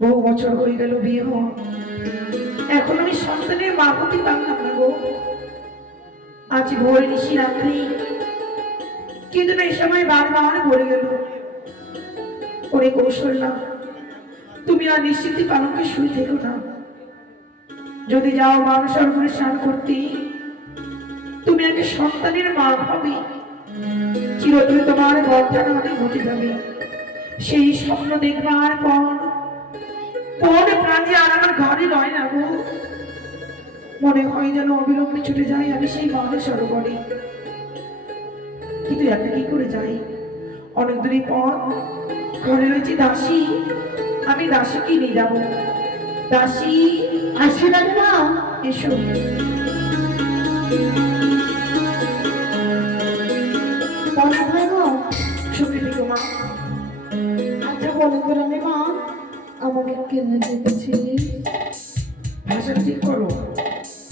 বহু বছর হয়ে গেল বিয়ে হওয়া, এখন আমি সন্তানের মা হতে পারলাম না গো। আজ ভোর নিশি রাত্রি, কিন্তু এই সময় বারবার ভরে গেল। ওরে কৌশল্যা, তুমি আর নিশ্চিন্তে পালঙ্কে শুয়ে থেকো না। যদি যাও মানুষের উপরে স্নান করতে, তুমি আগে সন্তানের মা হবে, চিরতরে তোমার বর্ধান অনেক ঘটে যাবে। সেই স্বপ্ন দেখবার পর কোন প্রাণী আর আমার ঘরে রয় না গো। মনে হয় যেন অবিলম্বে ছুটে যাই আমি সেই মানের সরোবরে, কিন্তু একা কি করে যাই? অনেক দূরের পথ, ঘরে রয়েছে দাসী, আমি দাসীকে নিয়ে যাবো। দাসী আসি না, এসো। সুখে থেকো মা। আচ্ছা বলো তো রানী মা, আমাকে কেন দেখেছি? ভাষা ঠিক করো।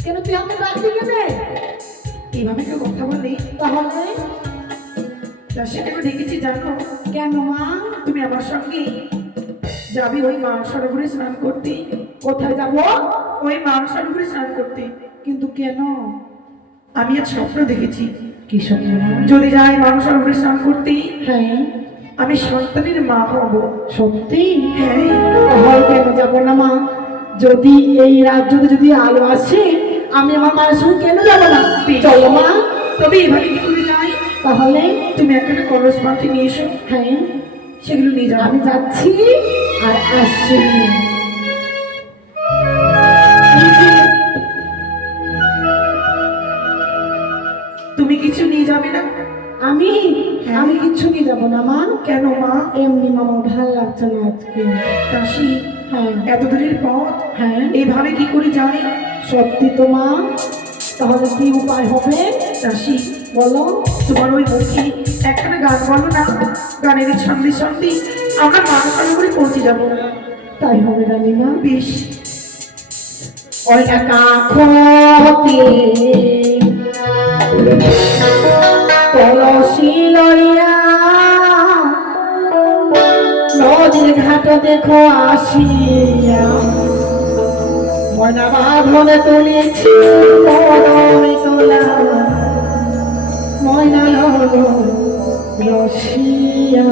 কেন তুই আমাকে রাখবি কেনে? এইভাবে কেউ কথা বলে? তাহলে দাসীটাকে ডেকেছি জানো কেন মা? তুমি আমার সঙ্গে যাবে ওই মা সরোবরে স্নান করতে। কোথায় যাবো? ওই মানসার উপরে স্নান করতে। কিন্তু কেন? আমি আজ স্বপ্ন দেখেছি, কি স্বপ্ন মা? যদি যাই মানসার উপরে স্নান করতে হ্যাঁ আমি সন্তানের মা হব। সত্যি? হ্যাঁ। তাহলে কেন যাবো না মা? যদি এই রাজ্যতে যদি আলো আসে আমি আমার মায়ের সঙ্গে কেন যাবো না? চলো মা। তবে এভাবে কি করে যাই? তাহলে তুমি একটা কলস বাটি নিয়ে এসো, হ্যাঁ সেগুলো নিয়ে যাও। আমি যাচ্ছি আর আসছি। তুমি কিছু নিয়ে যাবে না? আমি হ্যাঁ। আমি কিচ্ছু নিয়ে যাবো না মা। কেন মা? এমনি মামা ভালো লাগছে না আজকে। দাসী, হ্যাঁ এত দূরের পথ হ্যাঁ এইভাবে কি করে যায়? সত্যি তো মা। তাহলে কি উপায় হবে দাসী, বলো? তোমার ওই মুখে একখানা গান বলো না, গানের সন্ধে সন্ধে আমরা মানসার উপরে পৌঁছে যাবো। তাই হবে রানীমা। বেশ। ওই একা খতে কলসি লইয়া নদীর ঘাট দেখো আসিয়া ময়না বাঁধনে তুলেছি পরমে তোলা ময়না রসিয়া।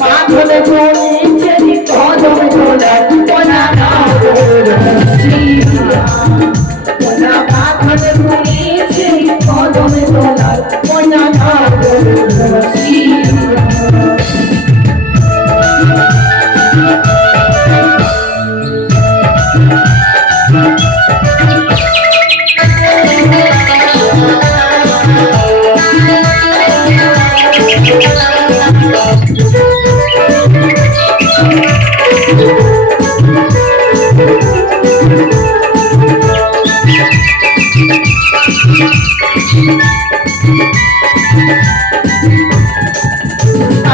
বাঁধনে পড়েছে কদম তোলা কোনা কোনা বাঁধনে পড়েছে কদম তোলা কোনা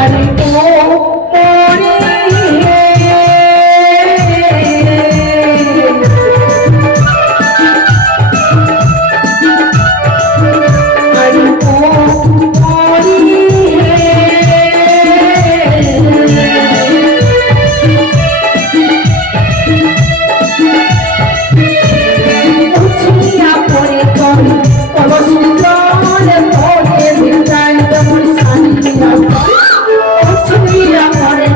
আরে ও পরে আরে ও পরে উঠিয়া পড়ে করি কলসি জলে পড়ে ভিজাই তেমন সানিয়া উঠিয়া পড়ে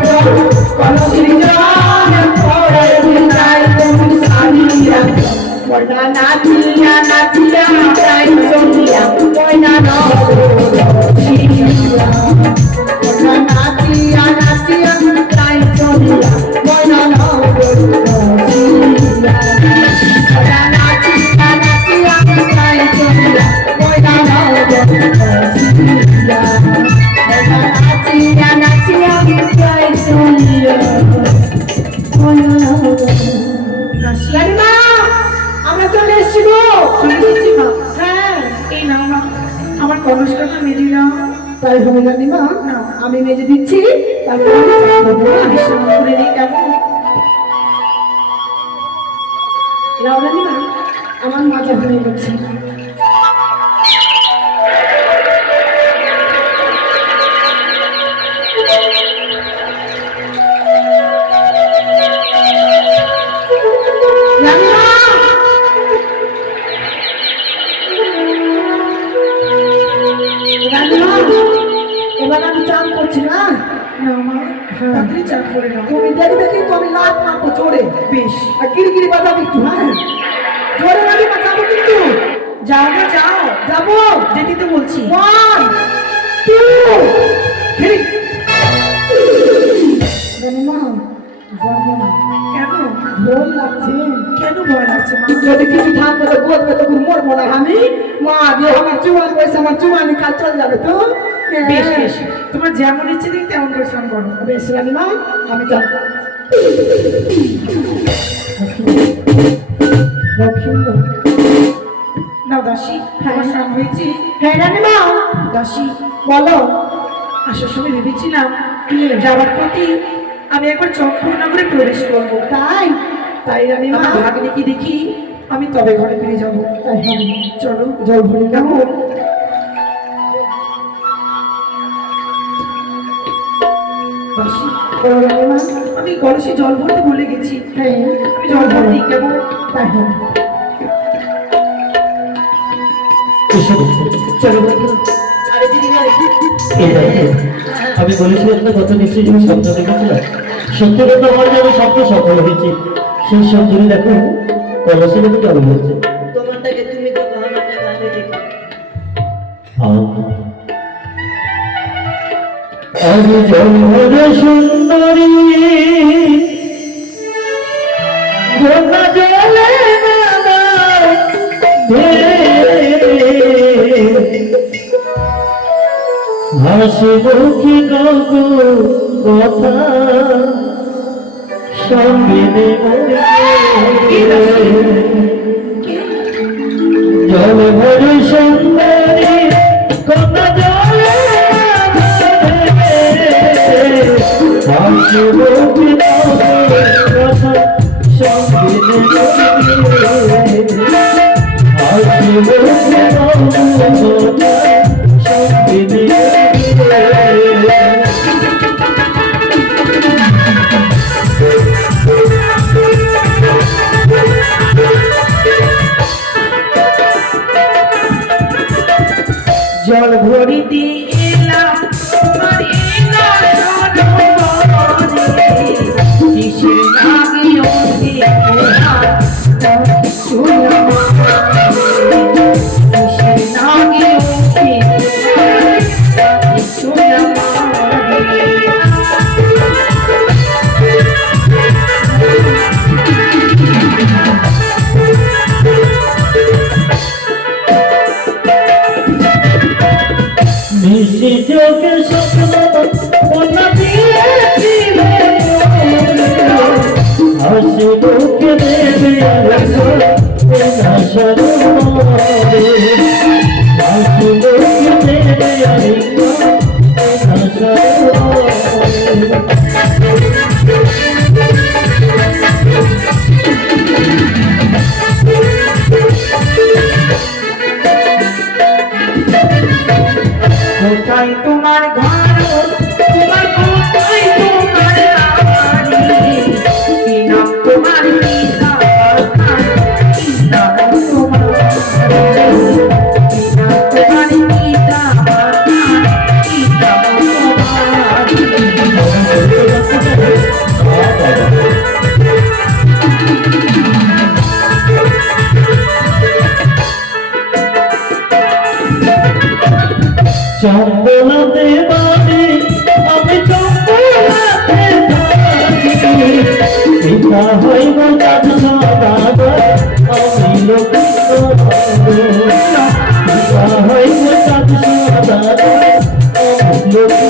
কলসি জলে পড়ে ভিজাই তেমন সানিয়া বড়া নাচিয়া নাচিয়া তাই চলিয়া কইনা নচিয়া বড়া নাচিয়া নাচিয়া তাই চলিয়া কইনা নচিয়া বড়া নাচিয়া নাচিয়া তাই চলিয়া কইনা নচিয়া বড়া নাচিয়া নাচিয়া তাই চলিয়া কইনা দাসী, রানীমা আমরা চলে এসেছি গো। চলে এসেছি মা। হ্যাঁ এই নাও মা, আমার কলসটা না মেজে নাও। তাই হবে রানীমা। না। আমি মেজে দিচ্ছি তারপর আমি চা খাবো। আমি স্নান করে নিই কেমন? রাও রানীমা আমার মাজা হয়ে গেছে। রানীমা রানীমা এবার আমি চান করছি না। না মা, হ্যাঁ। তাড়াতাড়ি চান করে নাও। তুমি দেখবে কিন্তু আমি লাভ মারবো জোরে। বেশ। আর কিরিকিরি বাজাবি একটু। হ্যাঁ জোরে রানীমা যাবো কিন্তু। যাও না, যাও। যাবো। যেতে তো বলছি। 1 2 3। রানীমা যাবো না, কেন? ভয় লাগছে। কেন ভয় লাগছে মা? যদি কিছু থাকবে তো বলবে তো মরবো না আমি। মা দিয়ে আমার চুমানি বয়সে আমার চুমানি কাজ চল যাবে তো। বেশ বেশ, তোমার যেমন ইচ্ছে তুমি তেমন করে স্নান করো। বেশ রানীমা, আমি যাবো। লক্ষ্মী নাও দাসী, তোমার স্নান হয়েছে। হ্যাঁ রানীমা, দাসী, বলো। আসার সময় ভেবেছিলাম যাবার পথে আমি একবার চম্পকনগরে প্রবেশ করবো। তাই তাই রানীমা, আমার ভাগ্নিকে দেখি আমি তবে ঘরে ফিরে যাবো। তাই হবে। চলো জল ভরে যাবো। যাবো। দাসী, বলো রানীমা। আমি কলসে জল ভরতে ভুলে গেছি। হ্যাঁ আমি জল ভরতে যাবো। তাই হবে। চলো বন্ধু। এই দেখো, আমি বলেছিলাম না গত নিশ্চয়ই তুমি স্বপ্ন দেখেছিলাম। সত্যি কথা বলতে আমি স্বপ্ন সফল হয়েছি। সেই স্বপ্নে দেখো কলসের মধ্যে কেমন হচ্ছে। তোমারটাকে তুমি দেখো, আমারটাকে আমি দেখি। আমি জন্মজ সুন্দরী গঙ্গা জলে হাসি মুখী গগু কথা সঙ্গে দেব জল ভরে সুন্দরী গঙ্গা জলে হাসি মুখী গগু কথা সঙ্গে দেব হাসি মুখী গগু কথা সঙ্গে দেব জল ভরিতে এলাম তোমার কিসের লাগে ওঠে কিসের লাগে ওঠে মিষ্টি চোখে স্বপ্ন কন্যা দিয়েছিলে হাসি মুখে দেবে হাসি মুখে দেবে কোথায় তোমার ঘর, তোমার কোথায় তোমার বাড়ি, কি নাম তোমার পিতা কি নাম তোমার কি নাম তোমার পিতা কি নাম চম্পলাতে বাড়ি আমি চম্পলাতে থাকি পিতা হইব চাঁদ সদাগর আমি লক্ষ্মী পিতা হইব চাঁদ সদাগর আমি লক্ষ্মী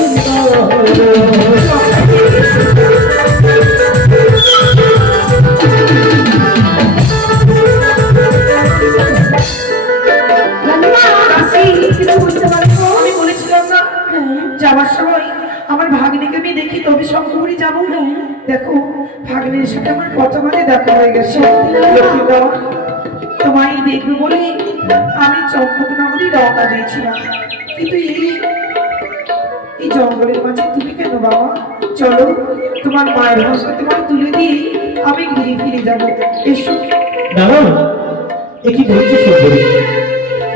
আমি বলেছিলাম না যাবার সময় আমার ভাগ্নিকে আমি দেখি তবে শঙ্করপুরি যাবো। দেখো ভাগ্নের সাথে আমার কত মানে দেখা হয়ে গেছে। লক্ষ্মীবা, তোমায় দেখবে বলে আমি চম্পকনগরী রওনা দিয়েছিলাম, কিন্তু এই জঙ্গলের মাঝে তুমি কেন বাবা? চলো তোমার মায়ের ভাষা তোমায় তুলে দিয়ে আমি ঘুরে ফিরে যাবো। এসো। দাঁড়াও, এ কি বলছো সুন্দরী?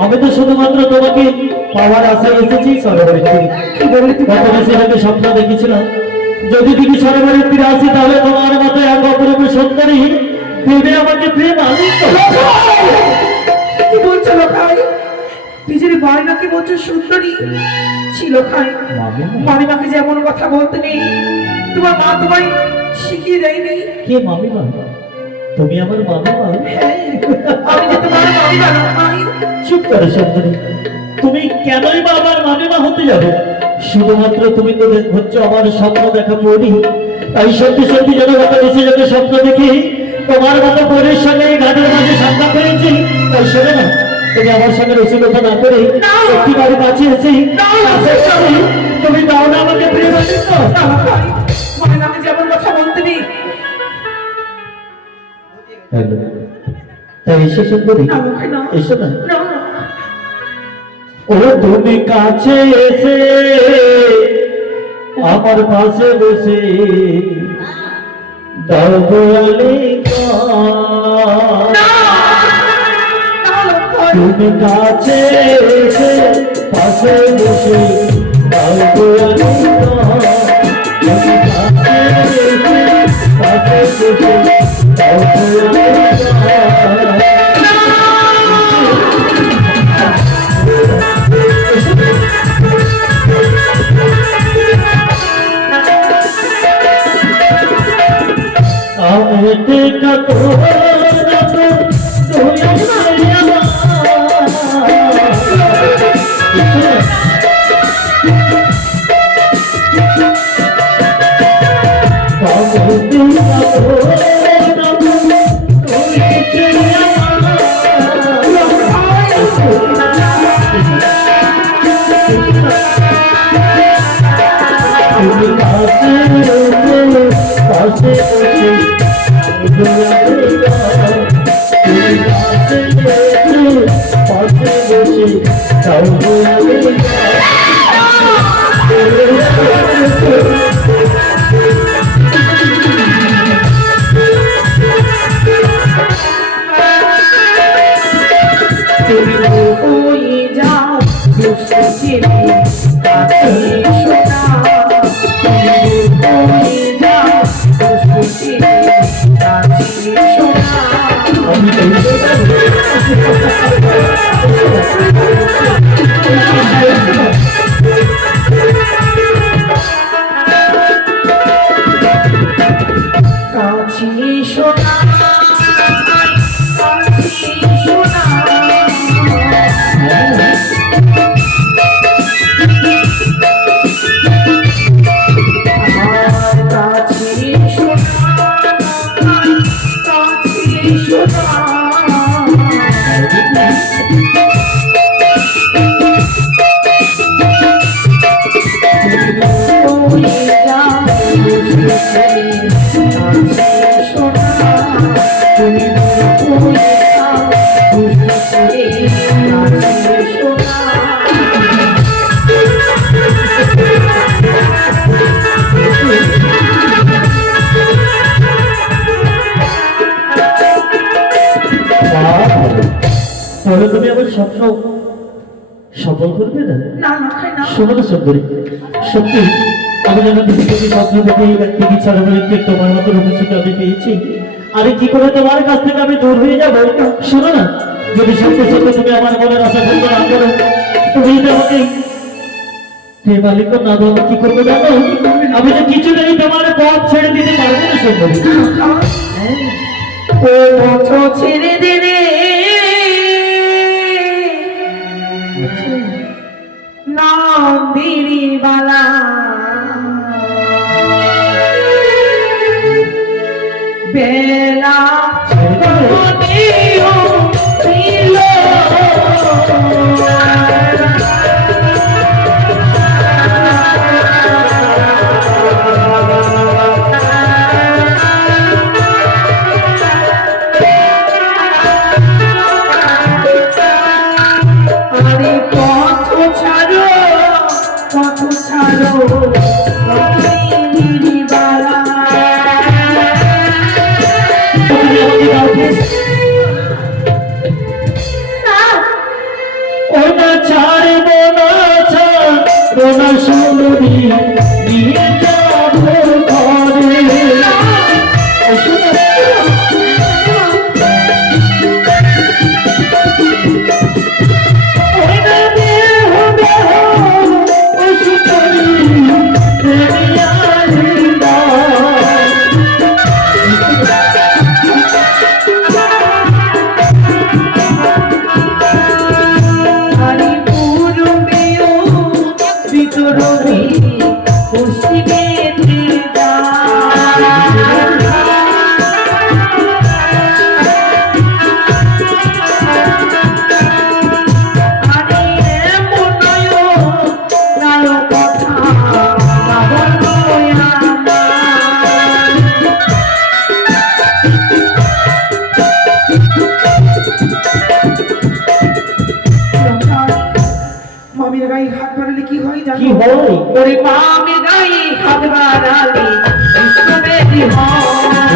আমি তো শুধুমাত্র তোমাকে পাওয়ার আশায় এসেছি সরোবরের তীরে। কি বললে তুমি? গত মাসে আমি স্বপ্ন দেখেছিলাম যদি তুমি সরোবরের তীরে আসি তাহলে তোমার মতো এক অপরূপ সুন্দরী দেবে আমাকে প্রেম আলিঙ্গন। কি বলছো লোকাই? নিজের মামিমাকে বলছো সুন্দরী ছিল খাই মামিমা? মামিমাকে যেমন কথা বলতে নেই তোমার মা তোমায় শিখিয়ে দেয়নি। কে মামিমা? তুমি আমার মামিমা? হ্যাঁ, আমি যে তোমার মামিমা নই। চুপ করো সুন্দরী, তুমি কেনই বা আমার মামিমা হতে যাবে? শুধুমাত্র তুমি তো হচ্ছে আমার স্বপ্ন দেখা পড়ি, তাই সত্যি সত্যি যেন কথা এসে যাবে স্বপ্ন দেখি তোমার মতো পরের সঙ্গে এই ঘাটের মাঝে সাক্ষাৎ হয়েছি। তাই শোনো না, তুমি আমার সঙ্গে রসিকতা না করে একটি বাড়ি কাছে এসে তুমি দাও না আমাকে প্রিয় বাসিত। মামিমাকে যেমন কথা বলতে নেই। তাই এসে সুন্দরী, না মুখে না। এসো না। না, ও তুমি কাছে এসে আমার পাশে বসে দাও গোয়ালে তুমি কাছে এসে পাশে বসে দাও গোয়ালে তুমি কাছে এসে পাশে বসে দাও গোয়ালে আমেতে কত রত তুমি হয়ে যাও দুষ্ট ছেলে কাছে এসো না। তুমি হয়ে যাও দুষ্ট ছেলে কাছে এসো না। কাছে এসো না, কাছে এসো না। আমার কাছে এসো না, কাছে এসো না। হয়ে যাও দুষ্ট ছেলে কাছে এসো না। তুমি হয়ে যাও দুষ্ট ছেলে কাছে এসো না। তাহলে তুমি আমার স্বপ্ন সফল করবে না? না না খাই না। শোনো না সুন্দরী, সত্যি আমি যেন নিজেকে স্বপ্ন দেখে এই ব্যক্তি ছাড়া বলে তোমার মতো রূপসীকে আমি পেয়েছি। আরে কি করে তোমার কাছ থেকে আমি দূর হয়ে যাবো? শোনো না, যদি সত্যি সত্যি তুমি আমার মনের আশা পূর্ণ না করো, তুমি যদি আমাকে হে মালিক না দাও, আমি কি করবো জানো? আমি তো কিছু নেই তোমার পথ ছেড়ে দিতে পারবো না সুন্দরী। ও পথ ছেড়ে দে রে, নন্দিনী বালা। বেলা দেহ দিল আরে পথ ছাড়ো, পথ ছাড়ো নন্দিনী বালা। তুমি আমাকে দাও, না, ও না মামির গায়ে হাত বাড়ালে কি হয় কি জানো? হয়? ওরে মামির গায়ে হাত বাড়ালে বিশ্বব্যাপী হয়।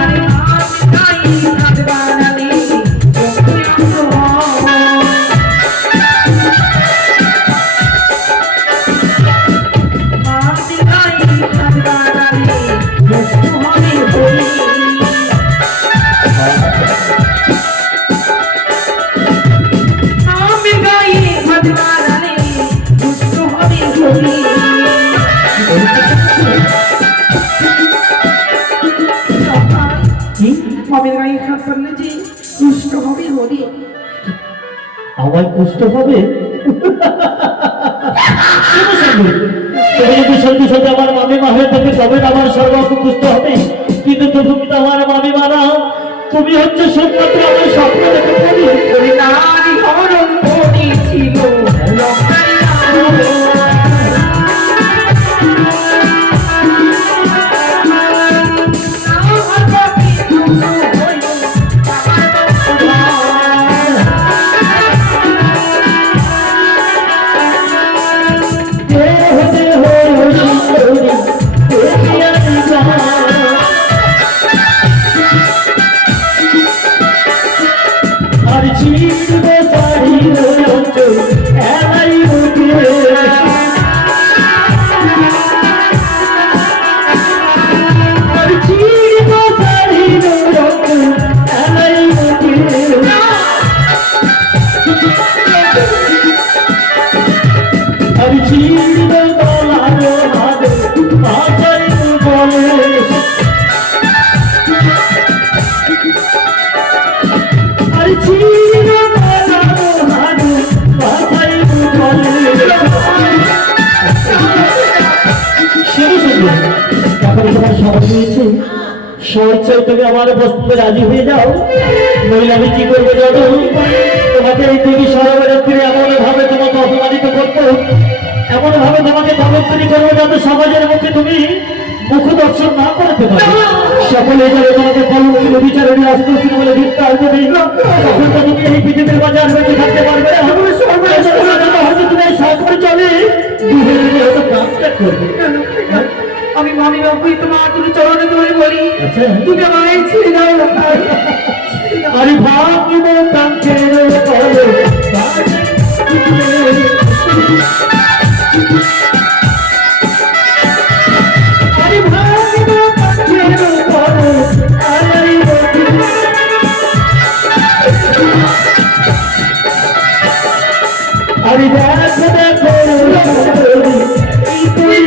আরে মামির গায়ে হাত বাড়ালে বিশ্বব্যাপী হয়। মামির গায়ে হাত বাড়ালে বিশ্বব্যাপী হয়। আমি গায়ে হাত বাড়ালে দুষ্ট হবে হরি। কি? মামির গায়ে হাত বাড়লে যে দুষ্ট হবে হরি। আমার কষ্ট হবে? শোনো সঙ্গে, তুমি যদি সত্যি সত্যি আমার মামি মা হয়ে থাকে তবে না আমার সর্বস্ব পুষ্ট হবে, কিন্তু তুমি তো আমার মামি মা না, তুমি হচ্ছে শুধুমাত্র আমার স্বপ্ন দেখে পারি। ওই নারী হরণ করেছিল লঙ্কায় আগুন। আমার বাপি ধ্বংস হইল, আমার দেহ দেহ সুন্দরী, দেখিয়াছি তোমার। আর ছিড়বে শাড়ির অঞ্চল এলাই বুকে, আর ছিড়বে শাড়ির অঞ্চল এলাই বুকে। আর ছিড়বে গলার হাত ভাষায় বলে, আর ছিড়বে গলার হাত ভাষায় বলে। এখন তোমার সময় হয়েছে, স্বেচ্ছায় তুমি আমার বস্তুতে রাজি হয়ে যাও, নইলে আমি কি করবো জানো? তোমাকে এই দেবী সরবরাত্রি এমন ভাবে তোমাকে অপমানিত করবো, এমন ভাবে তোমাকে ধমত্তরি করবো যাতে সমাজের মধ্যে তুমি মুখ দর্শন না করতে পারো। সকলে যাবে তোমাকে কলঙ্কিত বিচারণী আসতে বলে ভিড়তে আসবে, তখন তো তুমি এই পৃথিবীর বাজার বেঁচে থাকতে পারবে না। হয়তো তুমি এই সংসারে চলে দুধে দুধে হয়তো কাজটা করবে। আমি মামি বাবুই তোমার তুমি চরণে ধরে বলি, আচ্ছা। তুমি আমায় ছেড়ে দাও না ভাই। আরে ভাগিব কাঙ্ক্ষের করো, আরে ভাগিব কাঙ্ক্ষের করো, আলাই বলি। আরে দেখো দেখো এই তুই